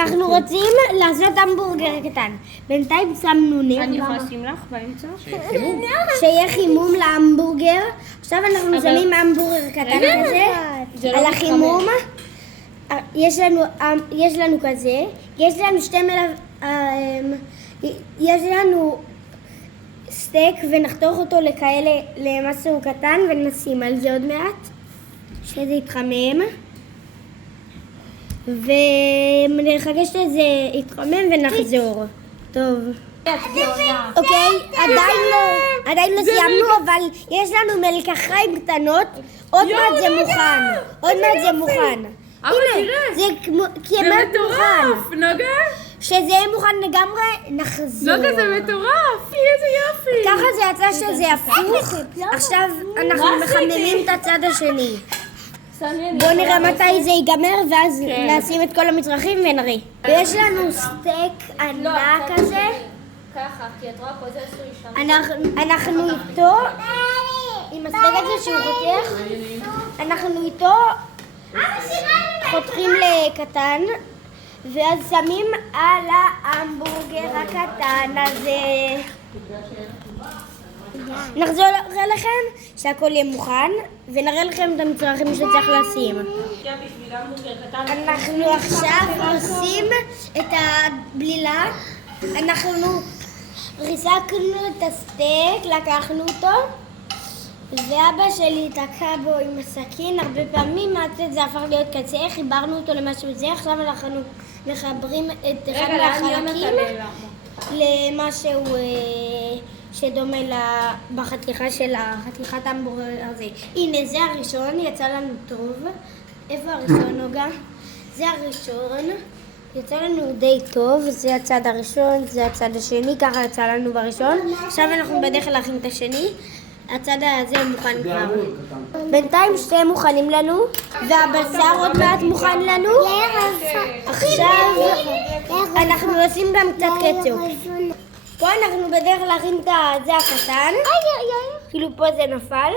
אנחנו רוצים לעשות המבורגר קטן. בינתיים שמנו נר. אני יכולה לשים לך באמצע? שיהיה חימום להמבורגר. עכשיו אנחנו שמים המבורגר קטן כזה על החימום. יש לנו כזה. יש לנו יש לנו סטייק ונחתוך אותו לכאלה למשהו קטן ונשים על זה עוד מעט שזה יתחמם. ונחכה שזה יתחמם ונחזור. טוב. אוקיי, עדיין לא סיימנו, אבל יש לנו מלקחיים קטנות. עוד מעט זה מוכן. אבל תראה, זה מטורף, נוגה? שזה יהיה מוכן לגמרי, נחזור. נוגה, זה מטורף, איזה יופי. ככה זה יצא שזה הפוך. עכשיו אנחנו מחממים את הצד השני. בואו נראה מתי זה ייגמר ואז נשים את כל המצרכים ונראה. ויש לנו סטייק ענק כזה. ככה, כי את רואה פה זה עשוי שם. אנחנו איתו, עם הסטייק הזה שהוא חותך, אנחנו איתו חותכים לקטן ואז שמים על ההמבורגר הקטן הזה. נחזור לכם שהכל יהיה מוכן ונראה לכם את המצרכים שצריך לשים. אנחנו עכשיו עושים את הבלילה. אנחנו ריסקנו את הסטייק, לקחנו אותו ואבא שלי תקע בו עם הסכין הרבה פעמים עד זה הפך להיות קצה, חיברנו אותו למשהו זה. עכשיו אנחנו מחברים את אחד מהחלקים למשהו שדומה בחתיכה של חתיכת ההמבורגר הזה. הנה זה הראשון, יצא לנו טוב. איפה הראשון נוגה? זה הראשון, יצא לנו די טוב. זה הצד הראשון, זה הצד השני, ככה יצא לנו בראשון. עכשיו אנחנו בדרך להכין את השני. הצד הזה מוכן כבר. בינתיים שתיהם מוכנים לנו והבשר עוד מעט מוכן לנו. עכשיו אנחנו עושים גם קצת קצ'ופ. פה אנחנו בדרך להכין את זה הקטן. כאילו פה זה נפל.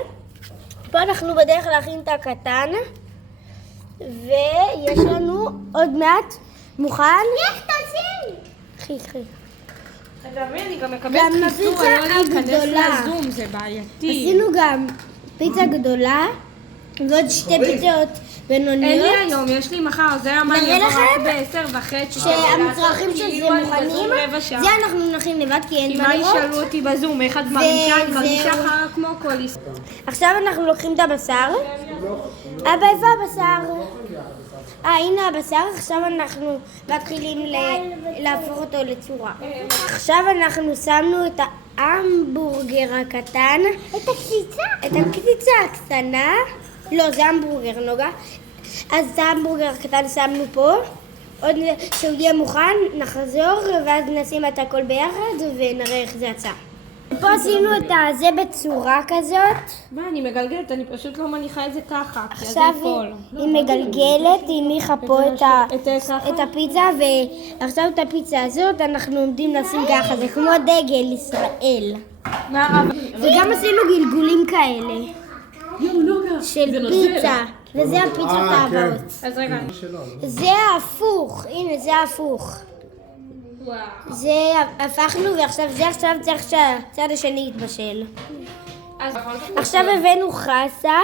פה אנחנו בדרך להכין את הקטן. ויש לנו עוד מעט מוכן. איך תשים? חי. אתה מבין, אני גם מקבלת חיסור, אני לא להיכנס לזום, זה בעייתי. עשינו גם פיצה גדולה ועוד שתי פיצות בינוניות. אין לי היום, יש לי מחר, זה היה מה יבוא רק ב10:30. שהמצרכים של זה מוכנים, זה אנחנו נכין לבד כי אין מה לראות. כי מה ישאלו אותי בזום, איך את מרגישה? אני מרגישה חרא כמו כל ישראל. עכשיו אנחנו לוקחים את הבשר. אבא, איפה הבשר? הנה הבשר, עכשיו אנחנו מתחילים להפוך אותו לצורה. עכשיו אנחנו שמנו את ההמבורגר הקטן. את הקציצה הקטנה. לא, זה המבורגר נוגה. אז את ההמבורגר הקטן שמנו פה. עוד שהוא יהיה מוכן, נחזור ואז נשים את הכל ביחד ונראה איך זה יצא. פה עשינו את זה בצורה כזאת. מה, אני מגלגלת, אני פשוט לא מניחה את זה ככה. עכשיו היא מגלגלת, היא הניחה פה את הפיצה ועכשיו את הפיצה הזאת אנחנו עומדים לשים ככה, זה כמו דגל ישראל. וגם עשינו גלגולים כאלה של פיצה, וזה הפיצות הבאות. אז רגע. זה ההפוך, הנה זה ההפוך. זה הפכנו ועכשיו צריך שהצד השני יתבשל. עכשיו הבאנו חסה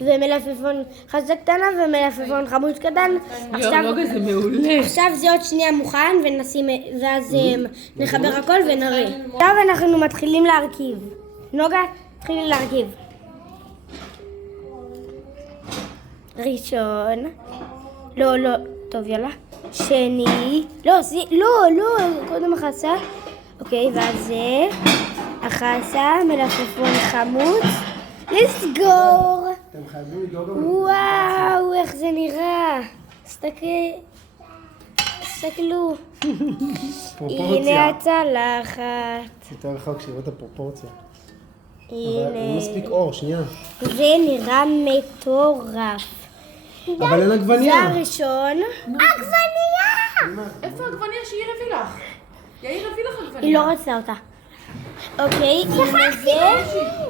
ומלפפון, חסה קטנה ומלפפון חמוץ קטן. זה מעולה. עכשיו זה עוד שנייה מוכן ואז נחבר הכל ונראה. עכשיו אנחנו מתחילים להרכיב. נוגה, תתחילי להרכיב. ראשון. לא, טוב יאללה. שני, לא, קודם החסה. אוקיי, ואז זה החסה, מלפפון חמוץ. לסגור. וואו, איך זה נראה. תסתכלו. הנה הצלחת. יותר רחוק שיראו את הפרופורציה. הנה. אבל מספיק אור, שנייה. זה נראה מטורף. אבל אין עגבניה. זה הראשון. עגבניה! איפה העגבניה שיעיר הביא לך? יאיר הביא לך עגבניה. היא לא רצה אותה. אוקיי, הנה זה.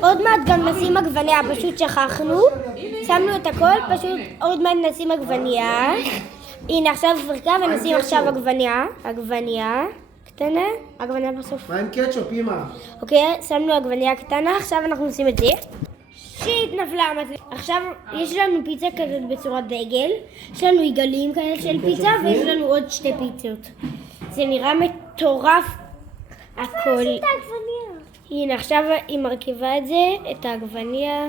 עוד מעט גם נשים עגבניה, פשוט שכחנו. שמנו את הכל, פשוט עוד מעט נשים עגבניה. הנה עכשיו פרקה ונשים עכשיו עגבניה קטנה, עגבניה בסוף. מה עם קטשופ, אמא? אוקיי, שמנו עגבניה קטנה, עכשיו אנחנו נשים את זה. שיט, נפלה המצלמה. עכשיו יש לנו פיצה כזאת בצורת דגל, יש לנו עיגלים כאלה של פיצה ויש לנו עוד 2 פיצות. זה נראה מטורף הכל. הנה עכשיו היא מרכיבה את זה, את העגבניה.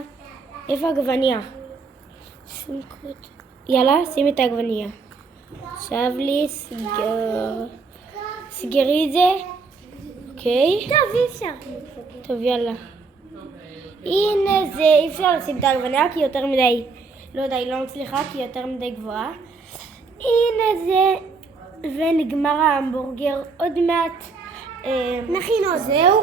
איפה העגבניה? יאללה, שים את העגבניה. עכשיו לי סגרי את זה. אוקיי. טוב, אי אפשר. טוב, יאללה. הנה זה, אי אפשר לשים את העגבניה כי יותר מדי, לא יודע, היא לא מצליחה כי יותר מדי גבוהה. הנה זה, ונגמר ההמבורגר. עוד מעט נכין עוד. זהו,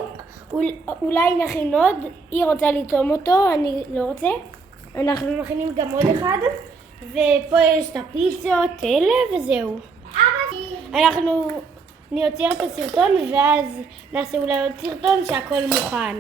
אולי נכין עוד, היא רוצה לטעום אותו, אני לא רוצה. אנחנו מכינים גם עוד אחד, ופה יש את הפיצות, אלה, וזהו. אנחנו נוצר את הסרטון ואז נעשה אולי עוד סרטון שהכל מוכן.